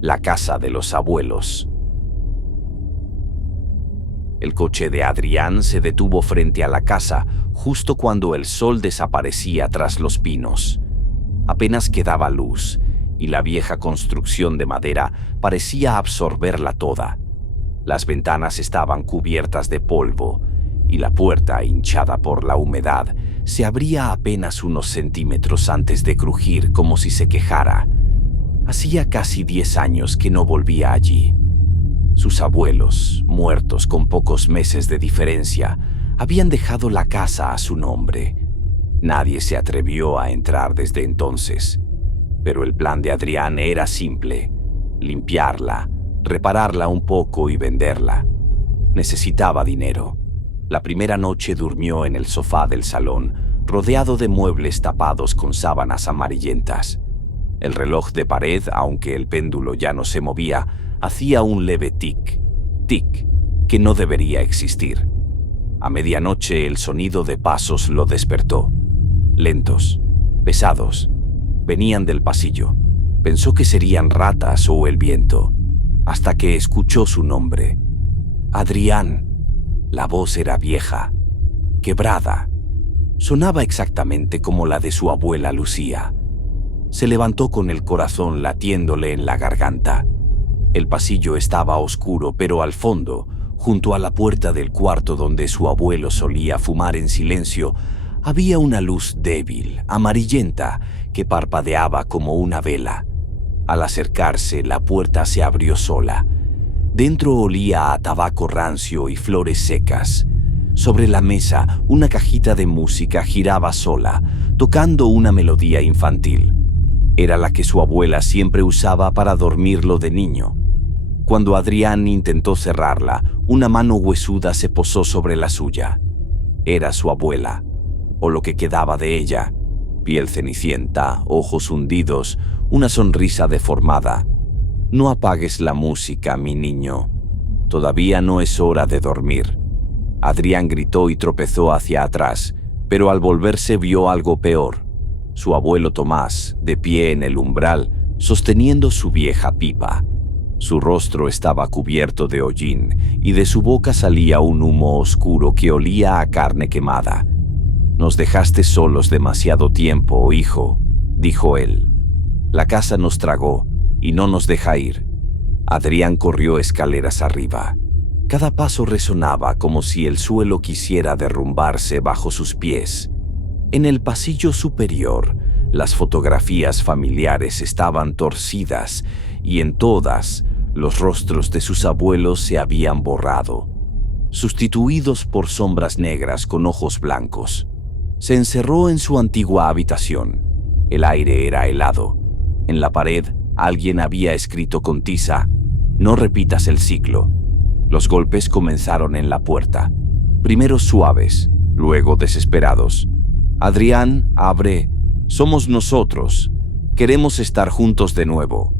La casa de los abuelos. El coche de Adrián se detuvo frente a la casa justo cuando el sol desaparecía tras los pinos. Apenas quedaba luz y la vieja construcción de madera parecía absorberla toda. Las ventanas estaban cubiertas de polvo y la puerta, hinchada por la humedad, se abría apenas unos centímetros antes de crujir como si se quejara. Hacía casi 10 años que no volvía allí. Sus abuelos, muertos con pocos meses de diferencia, habían dejado la casa a su nombre. Nadie se atrevió a entrar desde entonces. Pero el plan de Adrián era simple: limpiarla, repararla un poco y venderla. Necesitaba dinero. La primera noche durmió en el sofá del salón, rodeado de muebles tapados con sábanas amarillentas. El reloj de pared, aunque el péndulo ya no se movía, hacía un leve tic, tic, que no debería existir. A medianoche el sonido de pasos lo despertó. Lentos, pesados, venían del pasillo. Pensó que serían ratas o el viento, hasta que escuchó su nombre. Adrián. La voz era vieja, quebrada. Sonaba exactamente como la de su abuela Lucía. Se levantó con el corazón latiéndole en la garganta. El pasillo estaba oscuro, pero al fondo, junto a la puerta del cuarto donde su abuelo solía fumar en silencio, había una luz débil, amarillenta, que parpadeaba como una vela. Al acercarse, la puerta se abrió sola. Dentro olía a tabaco rancio y flores secas. Sobre la mesa, una cajita de música giraba sola, tocando una melodía infantil. Era la que su abuela siempre usaba para dormirlo de niño. Cuando Adrián intentó cerrarla, una mano huesuda se posó sobre la suya. Era su abuela, o lo que quedaba de ella: piel cenicienta, ojos hundidos, una sonrisa deformada. «No apagues la música, mi niño. Todavía no es hora de dormir». Adrián gritó y tropezó hacia atrás, pero al volverse vio algo peor. Su abuelo Tomás, de pie en el umbral, sosteniendo su vieja pipa. Su rostro estaba cubierto de hollín y de su boca salía un humo oscuro que olía a carne quemada. «Nos dejaste solos demasiado tiempo, hijo», dijo él. «La casa nos tragó y no nos deja ir». Adrián corrió escaleras arriba. Cada paso resonaba como si el suelo quisiera derrumbarse bajo sus pies. En el pasillo superior, las fotografías familiares estaban torcidas y en todas, los rostros de sus abuelos se habían borrado, sustituidos por sombras negras con ojos blancos. Se encerró en su antigua habitación. El aire era helado. En la pared, alguien había escrito con tiza: «No repitas el ciclo». Los golpes comenzaron en la puerta, primero suaves, luego desesperados. «Adrián, abre. Somos nosotros. Queremos estar juntos de nuevo».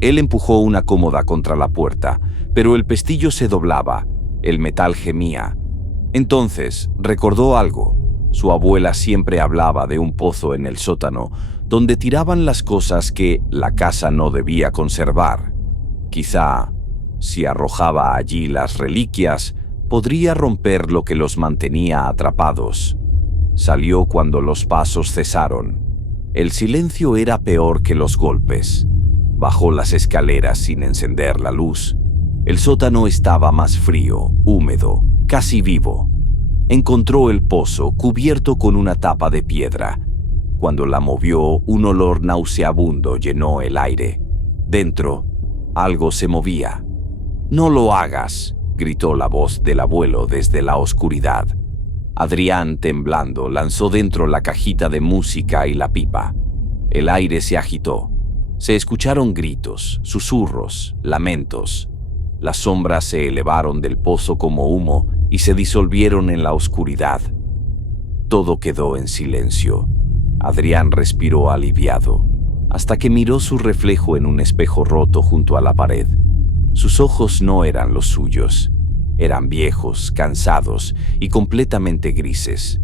Él empujó una cómoda contra la puerta, pero el pestillo se doblaba, el metal gemía. Entonces recordó algo. Su abuela siempre hablaba de un pozo en el sótano, donde tiraban las cosas que la casa no debía conservar. Quizá, si arrojaba allí las reliquias, podría romper lo que los mantenía atrapados. Salió cuando los pasos cesaron. El silencio era peor que los golpes. Bajó las escaleras sin encender la luz. El sótano estaba más frío, húmedo, casi vivo. Encontró el pozo cubierto con una tapa de piedra. Cuando la movió, un olor nauseabundo llenó el aire. Dentro, algo se movía. «No lo hagas», gritó la voz del abuelo desde la oscuridad. Adrián, temblando, lanzó dentro la cajita de música y la pipa. El aire se agitó. Se escucharon gritos, susurros, lamentos. Las sombras se elevaron del pozo como humo y se disolvieron en la oscuridad. Todo quedó en silencio. Adrián respiró aliviado, hasta que miró su reflejo en un espejo roto junto a la pared. Sus ojos no eran los suyos. Eran viejos, cansados y completamente grises.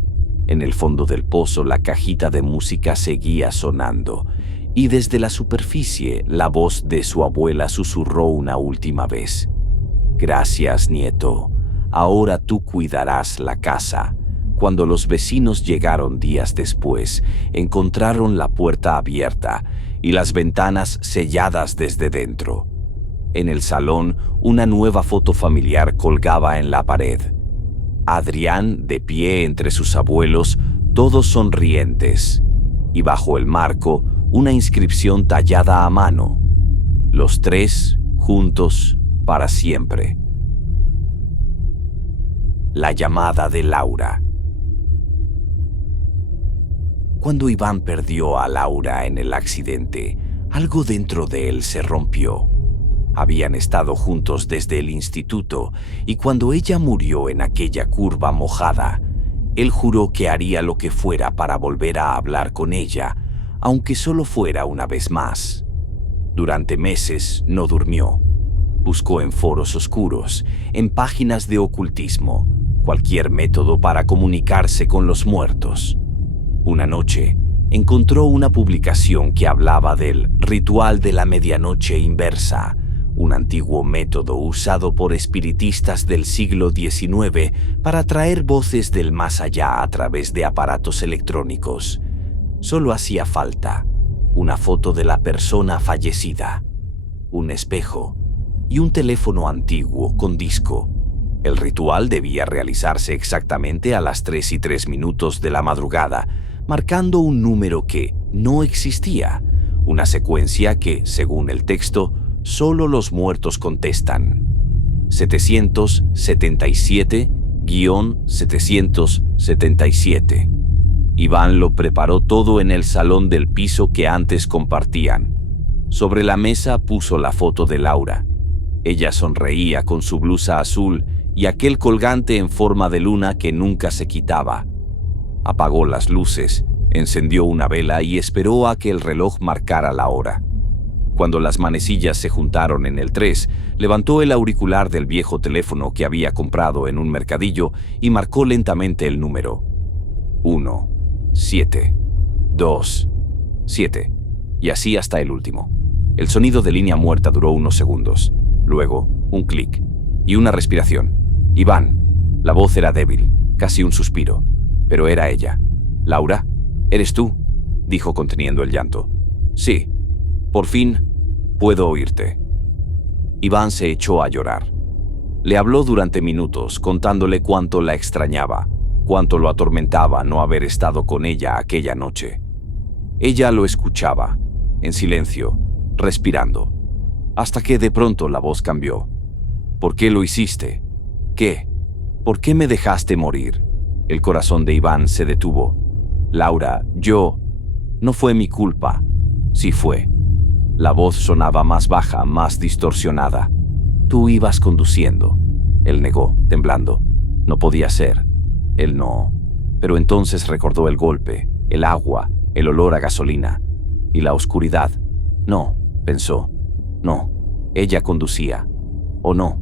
En el fondo del pozo la cajita de música seguía sonando, y desde la superficie la voz de su abuela susurró una última vez. «Gracias, nieto. Ahora tú cuidarás la casa». Cuando los vecinos llegaron días después, encontraron la puerta abierta y las ventanas selladas desde dentro. En el salón, una nueva foto familiar colgaba en la pared. Adrián de pie entre sus abuelos, todos sonrientes, y bajo el marco, una inscripción tallada a mano: «Los tres juntos para siempre». La llamada de Laura. Cuando Iván perdió a Laura en el accidente, algo dentro de él se rompió. Habían estado juntos desde el instituto y cuando ella murió en aquella curva mojada, él juró que haría lo que fuera para volver a hablar con ella, aunque solo fuera una vez más. Durante meses no durmió. Buscó en foros oscuros, en páginas de ocultismo, cualquier método para comunicarse con los muertos. Una noche, encontró una publicación que hablaba del ritual de la medianoche inversa, un antiguo método usado por espiritistas del siglo XIX para traer voces del más allá a través de aparatos electrónicos. Solo hacía falta una foto de la persona fallecida, un espejo y un teléfono antiguo con disco. El ritual debía realizarse exactamente a las 3:03 de la madrugada, marcando un número que no existía, una secuencia que, según el texto, solo los muertos contestan. 777-777. Iván lo preparó todo en el salón del piso que antes compartían. Sobre la mesa puso la foto de Laura. Ella sonreía con su blusa azul y aquel colgante en forma de luna que nunca se quitaba. Apagó las luces, encendió una vela y esperó a que el reloj marcara la hora. Cuando las manecillas se juntaron en el 3, levantó el auricular del viejo teléfono que había comprado en un mercadillo y marcó lentamente el número. 1, 7, 2, 7, y así hasta el último. El sonido de línea muerta duró unos segundos. Luego, un clic y una respiración. «Iván». La voz era débil, casi un suspiro, pero era ella. «¿Laura? ¿Eres tú?», dijo conteniendo el llanto. «Sí, por fin puedo oírte». Iván se echó a llorar. Le habló durante minutos, contándole cuánto la extrañaba, cuánto lo atormentaba no haber estado con ella aquella noche. Ella lo escuchaba, en silencio, respirando, hasta que de pronto la voz cambió. «¿Por qué lo hiciste? ¿Qué? ¿Por qué me dejaste morir?». El corazón de Iván se detuvo. «Laura, no fue mi culpa». «Sí fue». La voz sonaba más baja, más distorsionada. «Tú ibas conduciendo». Él negó, temblando. No podía ser. Él no. Pero entonces recordó el golpe, el agua, el olor a gasolina y la oscuridad. No, pensó. No, ella conducía. ¿O no?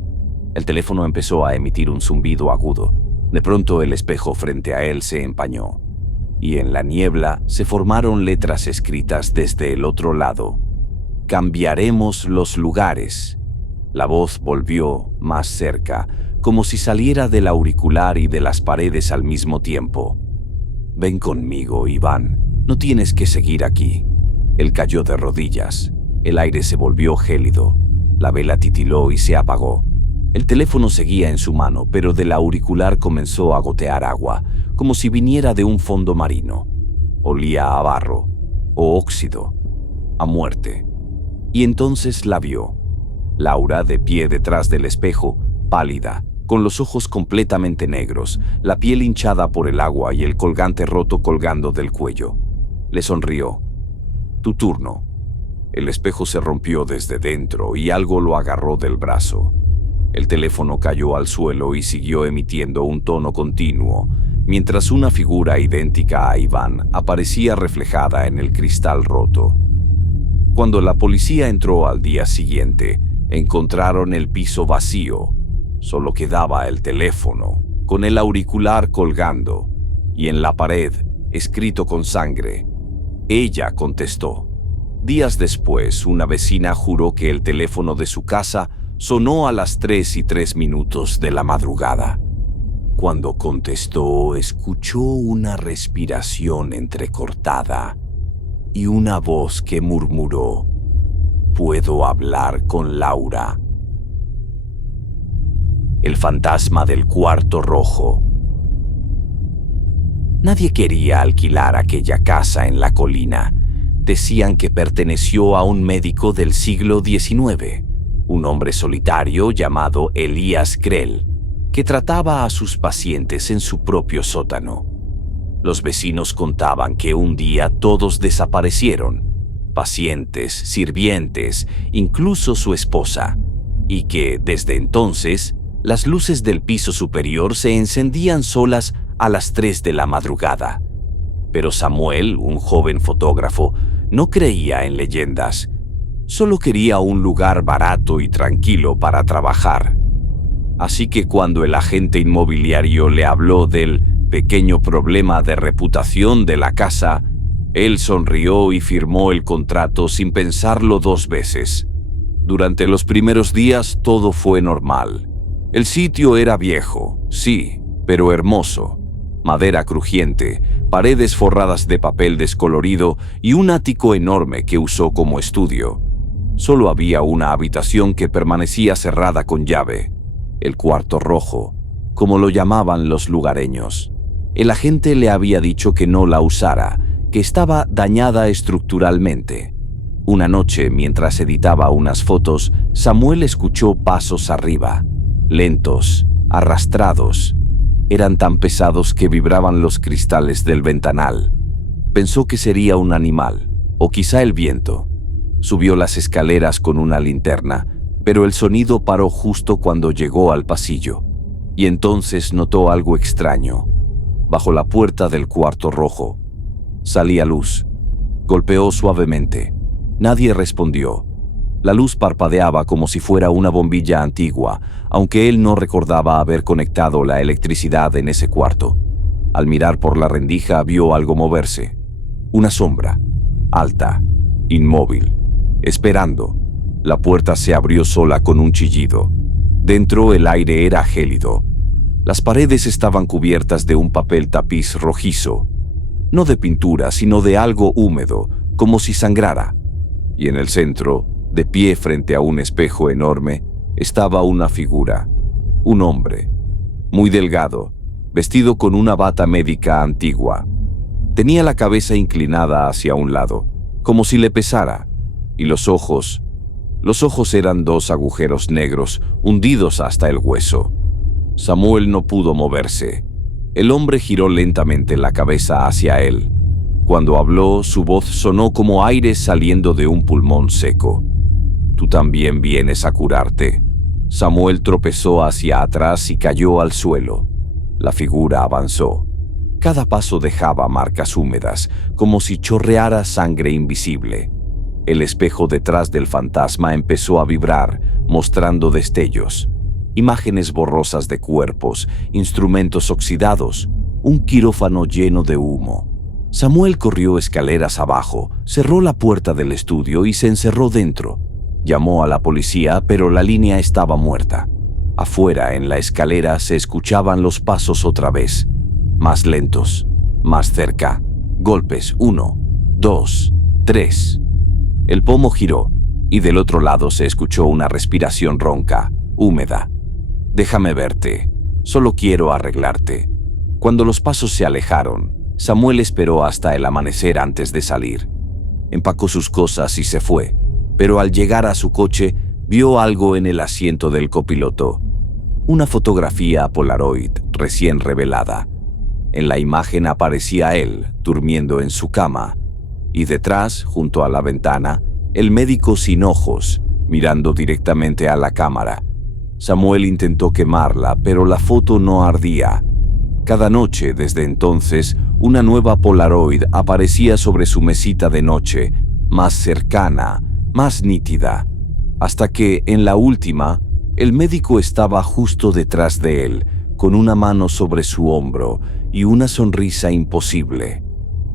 El teléfono empezó a emitir un zumbido agudo. De pronto el espejo frente a él se empañó, y en la niebla se formaron letras escritas desde el otro lado. «Cambiaremos los lugares». La voz volvió más cerca, como si saliera del auricular y de las paredes al mismo tiempo. «Ven conmigo, Iván. No tienes que seguir aquí». Él cayó de rodillas. El aire se volvió gélido. La vela titiló y se apagó. El teléfono seguía en su mano, pero del auricular comenzó a gotear agua, como si viniera de un fondo marino. Olía a barro, o óxido, a muerte. Y entonces la vio. Laura, de pie detrás del espejo, pálida, con los ojos completamente negros, la piel hinchada por el agua y el colgante roto colgando del cuello. Le sonrió. «Tu turno». El espejo se rompió desde dentro y algo lo agarró del brazo. El teléfono cayó al suelo y siguió emitiendo un tono continuo, mientras una figura idéntica a Iván aparecía reflejada en el cristal roto. Cuando la policía entró al día siguiente, encontraron el piso vacío. Solo quedaba el teléfono, con el auricular colgando, y en la pared, escrito con sangre. Ella contestó. Días después, una vecina juró que el teléfono de su casa sonó a las 3:03 de la madrugada. Cuando contestó, escuchó una respiración entrecortada y una voz que murmuró: «¿Puedo hablar con Laura?». El fantasma del cuarto rojo. Nadie quería alquilar aquella casa en la colina. Decían que perteneció a un médico del siglo XIX, un hombre solitario llamado Elías Krell, que trataba a sus pacientes en su propio sótano. Los vecinos contaban que un día todos desaparecieron, pacientes, sirvientes, incluso su esposa, y que, desde entonces, las luces del piso superior se encendían solas a las 3 de la madrugada. Pero Samuel, un joven fotógrafo, no creía en leyendas. Solo quería un lugar barato y tranquilo para trabajar. Así que cuando el agente inmobiliario le habló del pequeño problema de reputación de la casa, él sonrió y firmó el contrato sin pensarlo 2 veces. Durante los primeros días todo fue normal. El sitio era viejo, sí, pero hermoso. Madera crujiente, paredes forradas de papel descolorido y un ático enorme que usó como estudio. Solo había una habitación que permanecía cerrada con llave, el cuarto rojo, como lo llamaban los lugareños. El agente le había dicho que no la usara, que estaba dañada estructuralmente. Una noche, mientras editaba unas fotos, Samuel escuchó pasos arriba, lentos, arrastrados. Eran tan pesados que vibraban los cristales del ventanal. Pensó que sería un animal, o quizá el viento. Subió las escaleras con una linterna, pero el sonido paró justo cuando llegó al pasillo, y entonces notó algo extraño. Bajo la puerta del cuarto rojo salía luz. Golpeó suavemente. Nadie respondió. La luz parpadeaba como si fuera una bombilla antigua, aunque él no recordaba haber conectado la electricidad en ese cuarto. Al mirar por la rendija vio algo moverse. Una sombra, alta, inmóvil, esperando. La puerta se abrió sola con un chillido. Dentro el aire era gélido. Las paredes estaban cubiertas de un papel tapiz rojizo, no de pintura, sino de algo húmedo, como si sangrara. Y en el centro, de pie frente a un espejo enorme, estaba una figura, un hombre, muy delgado, vestido con una bata médica antigua. Tenía la cabeza inclinada hacia un lado, como si le pesara, y los ojos eran 2 agujeros negros hundidos hasta el hueso. Samuel no pudo moverse. El hombre giró lentamente la cabeza hacia él. Cuando habló, su voz sonó como aire saliendo de un pulmón seco. «¿Tú también vienes a curarte?». Samuel tropezó hacia atrás y cayó al suelo. La figura avanzó. Cada paso dejaba marcas húmedas, como si chorreara sangre invisible. El espejo detrás del fantasma empezó a vibrar, mostrando destellos. Imágenes borrosas de cuerpos, instrumentos oxidados, un quirófano lleno de humo. Samuel corrió escaleras abajo, cerró la puerta del estudio y se encerró dentro. Llamó a la policía, pero la línea estaba muerta. Afuera, en la escalera, se escuchaban los pasos otra vez. Más lentos, más cerca. Golpes, 1, 2, 3. El pomo giró, y del otro lado se escuchó una respiración ronca, húmeda. «Déjame verte. Solo quiero arreglarte». Cuando los pasos se alejaron, Samuel esperó hasta el amanecer antes de salir. Empacó sus cosas y se fue, pero al llegar a su coche, vio algo en el asiento del copiloto. Una fotografía Polaroid recién revelada. En la imagen aparecía él, durmiendo en su cama, y detrás, junto a la ventana, el médico sin ojos, mirando directamente a la cámara. Samuel intentó quemarla, pero la foto no ardía. Cada noche, desde entonces, una nueva Polaroid aparecía sobre su mesita de noche, más cercana, más nítida, hasta que, en la última, el médico estaba justo detrás de él, con una mano sobre su hombro y una sonrisa imposible.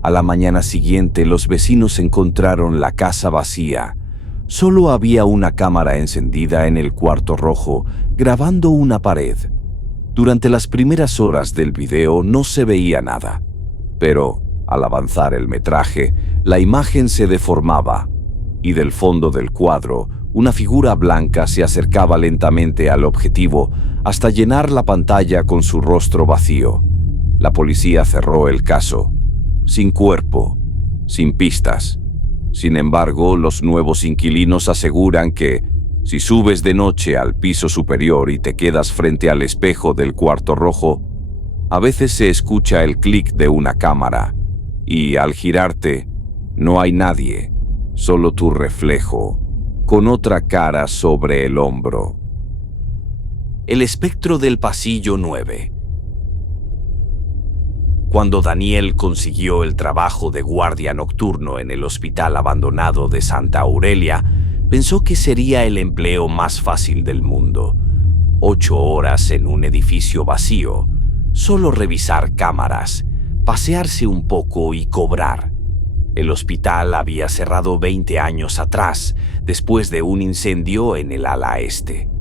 A la mañana siguiente, los vecinos encontraron la casa vacía. Solo había una cámara encendida en el cuarto rojo, grabando una pared. Durante las primeras horas del video no se veía nada, pero al avanzar el metraje, la imagen se deformaba y del fondo del cuadro, una figura blanca se acercaba lentamente al objetivo hasta llenar la pantalla con su rostro vacío. La policía cerró el caso, sin cuerpo, sin pistas. Sin embargo, los nuevos inquilinos aseguran que, si subes de noche al piso superior y te quedas frente al espejo del cuarto rojo, a veces se escucha el clic de una cámara y, al girarte, no hay nadie, solo tu reflejo, con otra cara sobre el hombro. El espectro del pasillo 9. Cuando Daniel consiguió el trabajo de guardia nocturno en el hospital abandonado de Santa Aurelia, pensó que sería el empleo más fácil del mundo. 8 horas en un edificio vacío, solo revisar cámaras, pasearse un poco y cobrar. El hospital había cerrado 20 años atrás, después de un incendio en el ala este.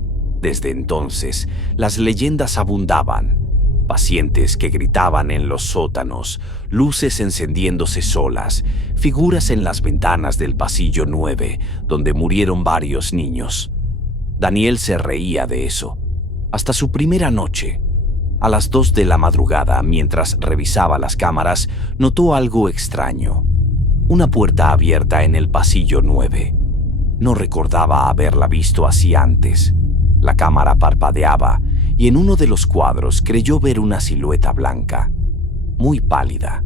Desde entonces, las leyendas abundaban. Pacientes que gritaban en los sótanos, luces encendiéndose solas, figuras en las ventanas del pasillo 9, donde murieron varios niños. Daniel se reía de eso, hasta su primera noche. A las 2 de la madrugada, mientras revisaba las cámaras, notó algo extraño. Una puerta abierta en el pasillo 9. No recordaba haberla visto así antes. La cámara parpadeaba y en uno de los cuadros creyó ver una silueta blanca, muy pálida,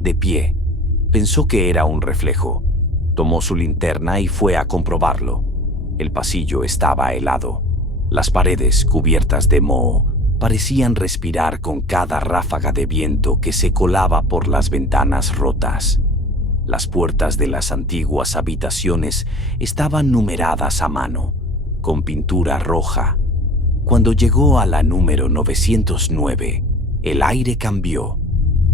de pie. Pensó que era un reflejo. Tomó su linterna y fue a comprobarlo. El pasillo estaba helado. Las paredes, cubiertas de moho, parecían respirar con cada ráfaga de viento que se colaba por las ventanas rotas. Las puertas de las antiguas habitaciones estaban numeradas a mano, con pintura roja. Cuando llegó a la número 909, el aire cambió.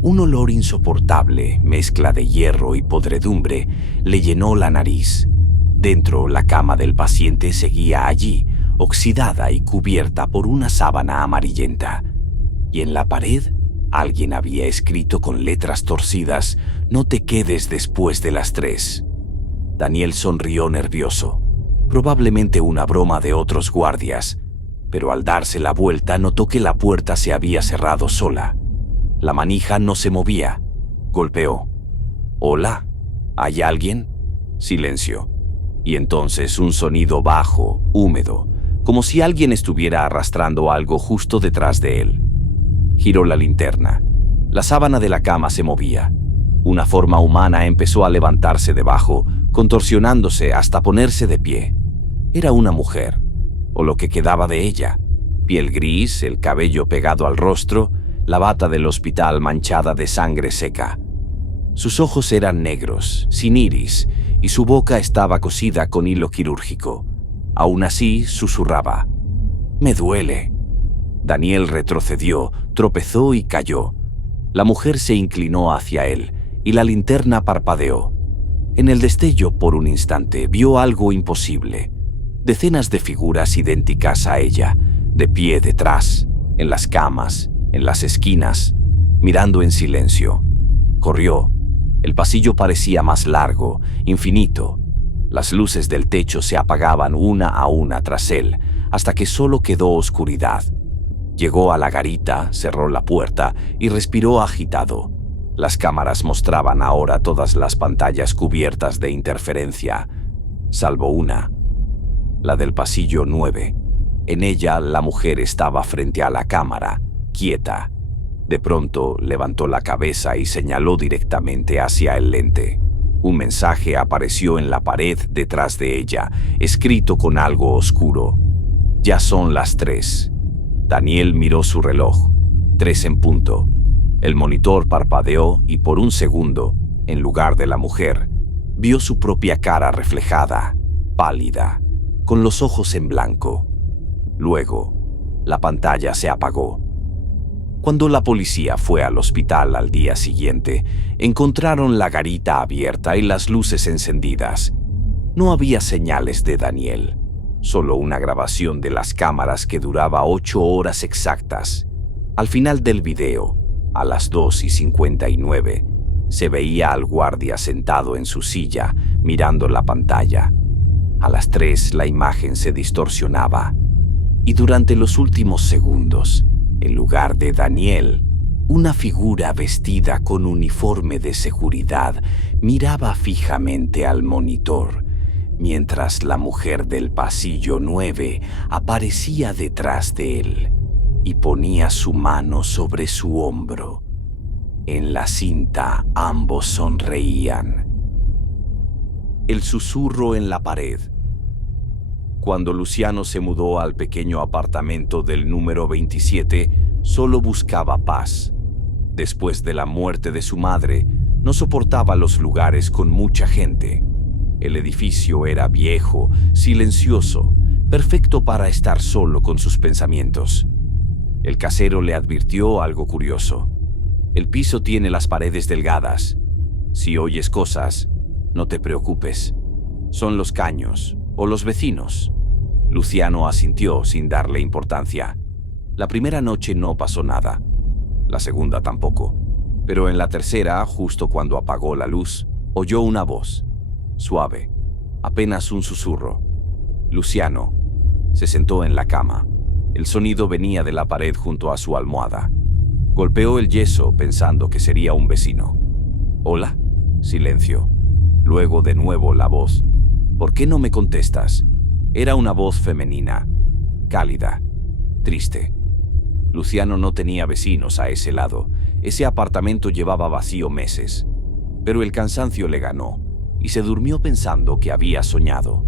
Un olor insoportable, mezcla de hierro y podredumbre, le llenó la nariz. Dentro, la cama del paciente seguía allí, oxidada y cubierta por una sábana amarillenta. Y en la pared, alguien había escrito con letras torcidas: «No te quedes después de las 3». Daniel sonrió nervioso. Probablemente una broma de otros guardias, pero al darse la vuelta notó que la puerta se había cerrado sola. La manija no se movía. Golpeó. «Hola, ¿hay alguien?». Silencio. Y entonces un sonido bajo, húmedo, como si alguien estuviera arrastrando algo justo detrás de él. Giró la linterna. La sábana de la cama se movía. Una forma humana empezó a levantarse debajo, contorsionándose hasta ponerse de pie. Era una mujer, o lo que quedaba de ella. Piel gris, el cabello pegado al rostro, la bata del hospital manchada de sangre seca. Sus ojos eran negros, sin iris, y su boca estaba cosida con hilo quirúrgico. Aún así, susurraba: «Me duele». Daniel retrocedió, tropezó y cayó. La mujer se inclinó hacia él, y la linterna parpadeó. En el destello, por un instante, vio algo imposible. Decenas de figuras idénticas a ella, de pie detrás, en las camas, en las esquinas, mirando en silencio. Corrió. El pasillo parecía más largo, infinito. Las luces del techo se apagaban una a una tras él, hasta que solo quedó oscuridad. Llegó a la garita, cerró la puerta y respiró agitado. Las cámaras mostraban ahora todas las pantallas cubiertas de interferencia, salvo una, la del pasillo 9. En ella, la mujer estaba frente a la cámara, quieta. De pronto, levantó la cabeza y señaló directamente hacia el lente. Un mensaje apareció en la pared detrás de ella, escrito con algo oscuro: «Ya son las 3». Daniel miró su reloj. 3 en punto. El monitor parpadeó y por un segundo, en lugar de la mujer, vio su propia cara reflejada, pálida, con los ojos en blanco. Luego, la pantalla se apagó. Cuando la policía fue al hospital al día siguiente, encontraron la garita abierta y las luces encendidas. No había señales de Daniel, solo una grabación de las cámaras que duraba 8 horas exactas. Al final del video, a las 2:59, se veía al guardia sentado en su silla, mirando la pantalla. A las 3 la imagen se distorsionaba. Y durante los últimos segundos, en lugar de Daniel, una figura vestida con uniforme de seguridad miraba fijamente al monitor, mientras la mujer del pasillo 9 aparecía detrás de él y ponía su mano sobre su hombro. En la cinta ambos sonreían. El susurro en la pared. Cuando Luciano se mudó al pequeño apartamento del número 27, solo buscaba paz. Después de la muerte de su madre, no soportaba los lugares con mucha gente. El edificio era viejo, silencioso, perfecto para estar solo con sus pensamientos. El casero le advirtió algo curioso. El piso tiene las paredes delgadas. Si oyes cosas, no te preocupes. Son los caños o los vecinos. Luciano asintió sin darle importancia. La primera noche no pasó nada. La segunda tampoco. Pero en la tercera, justo cuando apagó la luz, oyó una voz. Suave, apenas un susurro. Luciano se sentó en la cama. El sonido venía de la pared junto a su almohada. Golpeó el yeso pensando que sería un vecino. ¿Hola? Silencio. Luego de nuevo la voz. ¿Por qué no me contestas? Era una voz femenina, cálida, triste. Luciano no tenía vecinos a ese lado. Ese apartamento llevaba vacío meses. Pero el cansancio le ganó y se durmió pensando que había soñado.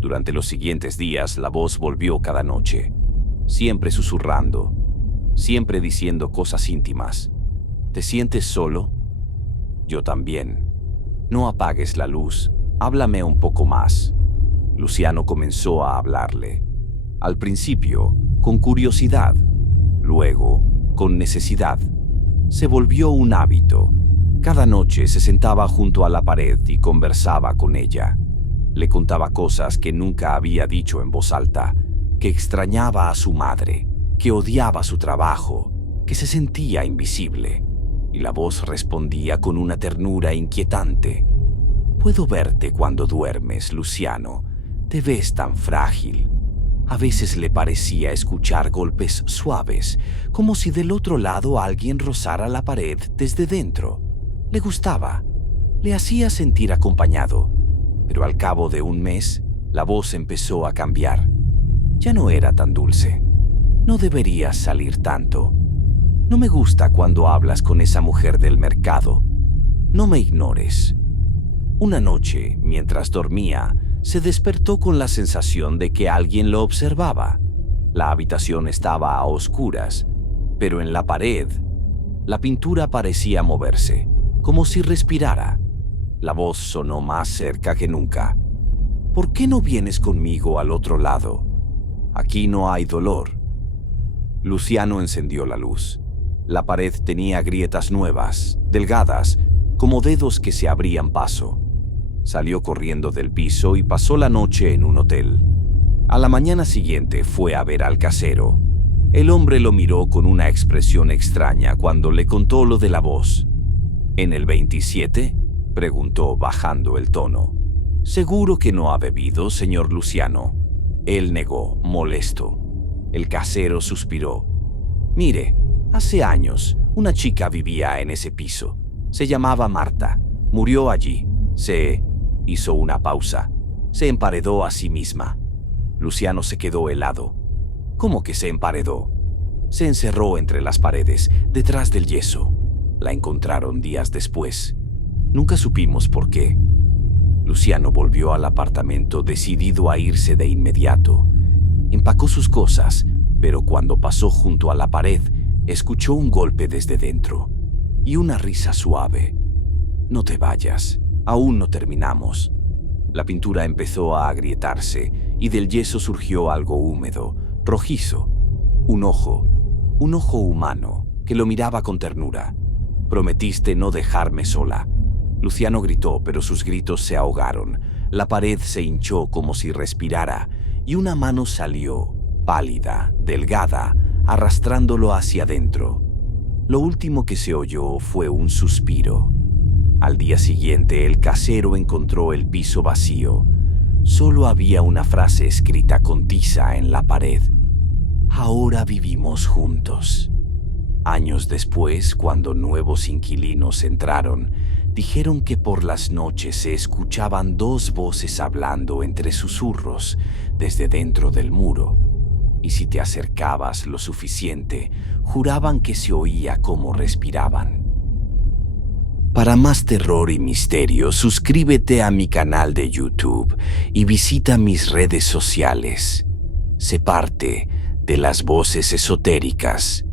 Durante los siguientes días la voz volvió cada noche, siempre susurrando, siempre diciendo cosas íntimas. ¿Te sientes solo? Yo también. No apagues la luz. Háblame un poco más. Luciano comenzó a hablarle. Al principio, con curiosidad. Luego, con necesidad. Se volvió un hábito. Cada noche se sentaba junto a la pared y conversaba con ella. Le contaba cosas que nunca había dicho en voz alta, que extrañaba a su madre, que odiaba su trabajo, que se sentía invisible. Y la voz respondía con una ternura inquietante. Puedo verte cuando duermes, Luciano. Te ves tan frágil. A veces le parecía escuchar golpes suaves, como si del otro lado alguien rozara la pared desde dentro. Le gustaba. Le hacía sentir acompañado. Pero al cabo de un mes, la voz empezó a cambiar. Ya no era tan dulce. No deberías salir tanto. No me gusta cuando hablas con esa mujer del mercado. No me ignores. Una noche, mientras dormía, se despertó con la sensación de que alguien lo observaba. La habitación estaba a oscuras, pero en la pared, la pintura parecía moverse, como si respirara. La voz sonó más cerca que nunca. ¿Por qué no vienes conmigo al otro lado? Aquí no hay dolor. Luciano encendió la luz. La pared tenía grietas nuevas, delgadas, como dedos que se abrían paso. Salió corriendo del piso y pasó la noche en un hotel. A la mañana siguiente fue a ver al casero. El hombre lo miró con una expresión extraña cuando le contó lo de la voz. ¿En el 27? Preguntó bajando el tono. ¿Seguro que no ha bebido, señor Luciano? Él negó, molesto. El casero suspiró. Mire, hace años una chica vivía en ese piso. Se llamaba Marta. Murió allí. Hizo una pausa. Se emparedó a sí misma. Luciano se quedó helado. ¿Cómo que se emparedó? Se encerró entre las paredes, detrás del yeso. La encontraron días después. Nunca supimos por qué. Luciano volvió al apartamento decidido a irse de inmediato. Empacó sus cosas, pero cuando pasó junto a la pared, escuchó un golpe desde dentro y una risa suave. No te vayas. Aún no terminamos. La pintura empezó a agrietarse y del yeso surgió algo húmedo, rojizo. Un ojo humano, que lo miraba con ternura. «Prometiste no dejarme sola». Luciano gritó, pero sus gritos se ahogaron. La pared se hinchó como si respirara, y una mano salió, pálida, delgada, arrastrándolo hacia adentro. Lo último que se oyó fue un suspiro. Al día siguiente, el casero encontró el piso vacío. Solo había una frase escrita con tiza en la pared: «Ahora vivimos juntos». Años después, cuando nuevos inquilinos entraron, dijeron que por las noches se escuchaban dos voces hablando entre susurros desde dentro del muro, y si te acercabas lo suficiente, juraban que se oía cómo respiraban. Para más terror y misterio, suscríbete a mi canal de YouTube y visita mis redes sociales. Sé parte de las voces esotéricas